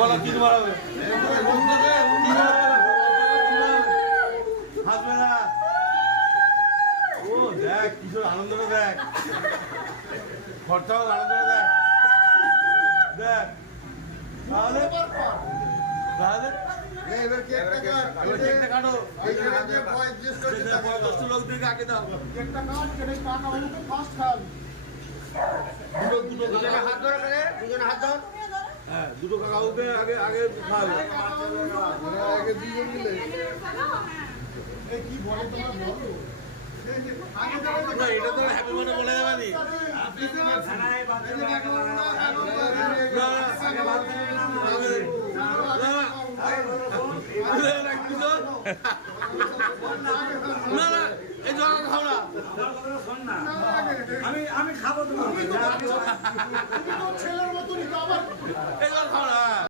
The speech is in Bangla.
বলো কি মারাবে হাসবে না। ও দেখ কিশোর আনন্দটা দেখ, খরচাও আনন্দটা দেখ দেখ। তাহলে তাহলে এবার কেকটা কাটো, 10টা লোক থেকে আগে দাও। কেকটা কাট, কেটে কাটা আমাকে ফার্স্ট খাওয়াবি। দুজনে হাত ধরে করে, দুজনে হাত ধর। হ্যাঁ, দুটো কাকাউকে আগে আগে খাওয়াবে। আগে দুজন মিলে এই কি বলে তোমরা বলো আগে না, এটা তো হ্যাপি বার্থডে বলে যাবে নি। না না এই জল খাও না, আমি খাবো তোমার তুমি তো ছেলের মতনই তো আবার এই জল খাও না।